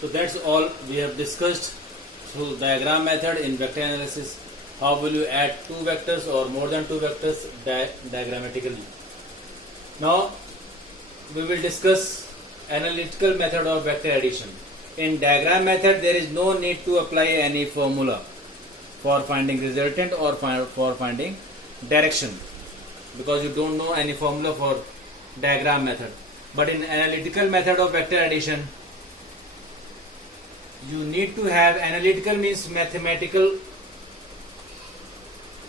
So that's all we have discussed through diagram method in vector analysis. How will you add two vectors or more than two vectors diagrammatically? Now we will discuss analytical method of vector addition. In diagram method there is no need to apply any formula for finding resultant or for finding direction, because you don't know any formula for diagram method. But in analytical method of vector addition, you need to have, analytical means mathematical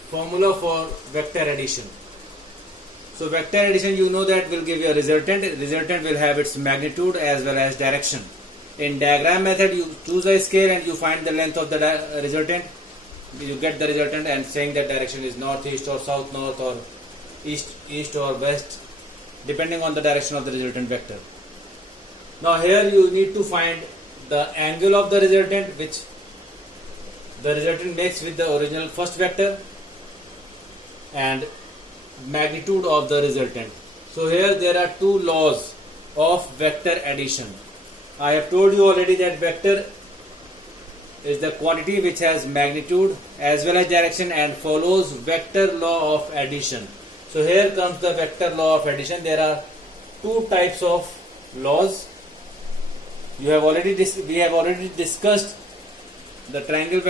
formula for vector addition. So vector addition, you know that will give you a resultant. Resultant will have its magnitude as well as direction. In diagram method, you choose a scale and you find the length of the resultant. You get the resultant and saying that direction is northeast or south north or east or west, depending on the direction of the resultant vector. Now here you need to find the angle of the resultant which the resultant makes with the original first vector and magnitude of the resultant. So here there are two laws of vector addition. I have told you already that vector is the quantity which has magnitude as well as direction and follows vector law of addition. So here comes the vector law of addition. There are two types of laws. We have already discussed the triangle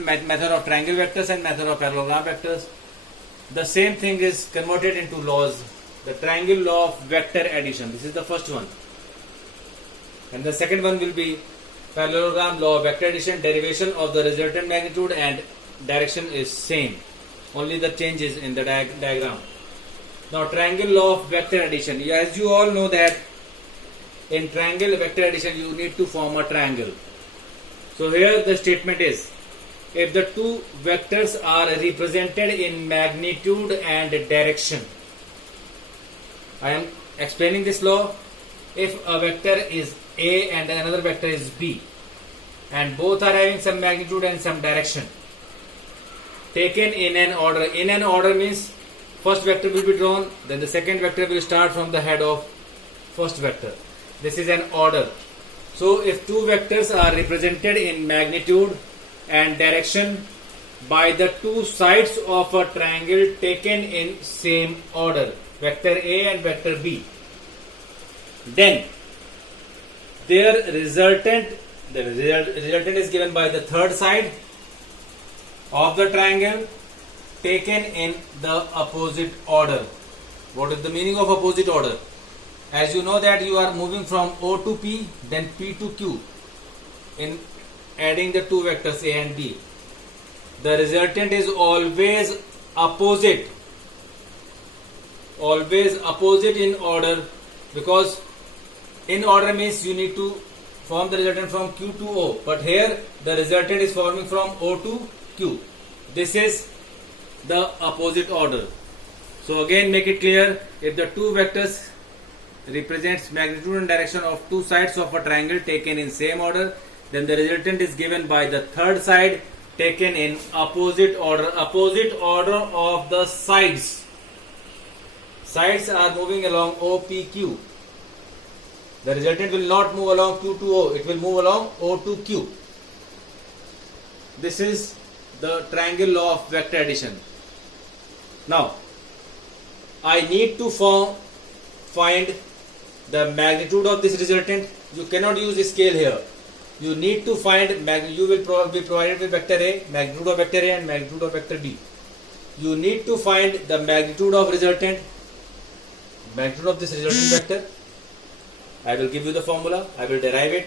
method of triangle vectors and method of parallelogram vectors. The same thing is converted into laws. The triangle law of vector addition. This is the first one. And the second one will be parallelogram law of vector addition. Derivation of the resultant magnitude and direction is same. Only the change is in the diagram. Now triangle law of vector addition. As you all know that in triangle vector addition you need to form a triangle. So here the statement is, if the two vectors are represented in magnitude and direction. I am explaining this law. If a vector is A and another vector is B and both are having some magnitude and some direction, taken in an order. In an order means first vector will be drawn, then the second vector will start from the head of first vector. This is an order. So if two vectors are represented in magnitude and direction by the two sides of a triangle taken in same order, vector A and vector B, then their resultant is given by the third side of the triangle taken in the opposite order. What is the meaning of opposite order? As you know that you are moving from O to P, then P to Q in adding the two vectors A and B. The resultant is always opposite in order, because in order means you need to form the resultant from Q to O, but here the resultant is forming from O to Q. This is the opposite order. So again make it clear, if the two vectors represents magnitude and direction of two sides of a triangle taken in same order, then the resultant is given by the third side taken in opposite order of the sides. Sides are moving along OPQ. The resultant will not move along Q to O, it will move along O to Q. This is the triangle law of vector addition. Now I need to find the magnitude of this resultant. You cannot use a scale here. You need to find you will be provided with vector A, magnitude of vector A and magnitude of vector B. You need to find the magnitude of resultant, magnitude of this resultant vector. I will give you the formula, I will derive it,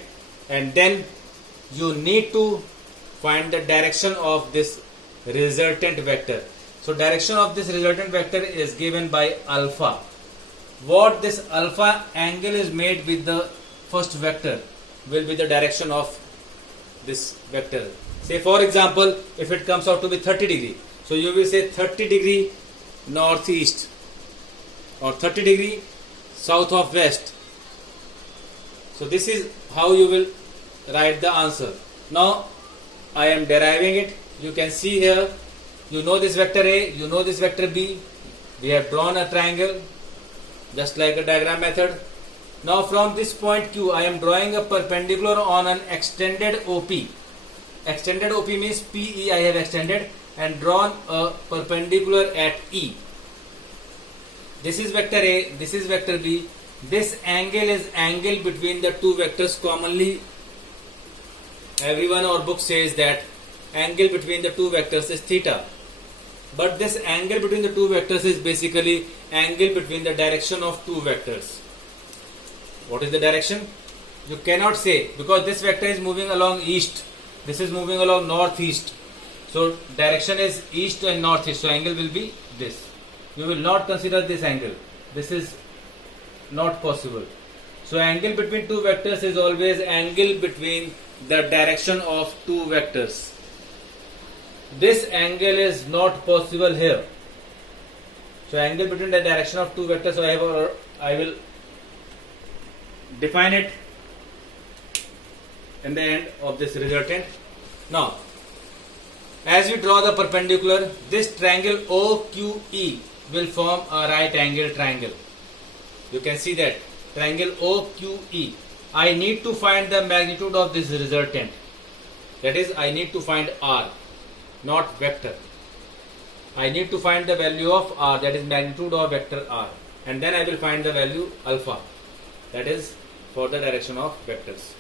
and then you need to find the direction of this resultant vector. So direction of this resultant vector is given by alpha. What this alpha angle is made with the first vector will be the direction of this vector. Say for example, if it comes out to be 30 degree, so you will say 30 degree northeast or 30 degree south of west. So this is how you will write the answer. Now I am deriving it. You can see here, you know this vector A, you know this vector B. We have drawn a triangle just like a diagram method. Now from this point Q, I am drawing a perpendicular on an extended OP. Extended OP means PE I have extended and drawn a perpendicular at E. This is vector A, this is vector B. This angle is angle between the two vectors. Commonly, everyone or book says that angle between the two vectors is theta. But this angle between the two vectors is basically angle between the direction of two vectors. What is the direction? You cannot say, because this vector is moving along east, this is moving along northeast. So direction is east and northeast. So angle will be this. You will not consider this angle. This is not possible. So angle between two vectors is always angle between the direction of two vectors. This angle is not possible here. So angle between the direction of two vectors, so I will define it in the end of this resultant. Now, as we draw the perpendicular, this triangle OQE will form a right angle triangle. You can see that triangle OQE. I need to find the magnitude of this resultant. That is, I need to find R, not vector. I need to find the value of R, that is magnitude of vector R, and then I will find the value alpha, that is for the direction of vectors.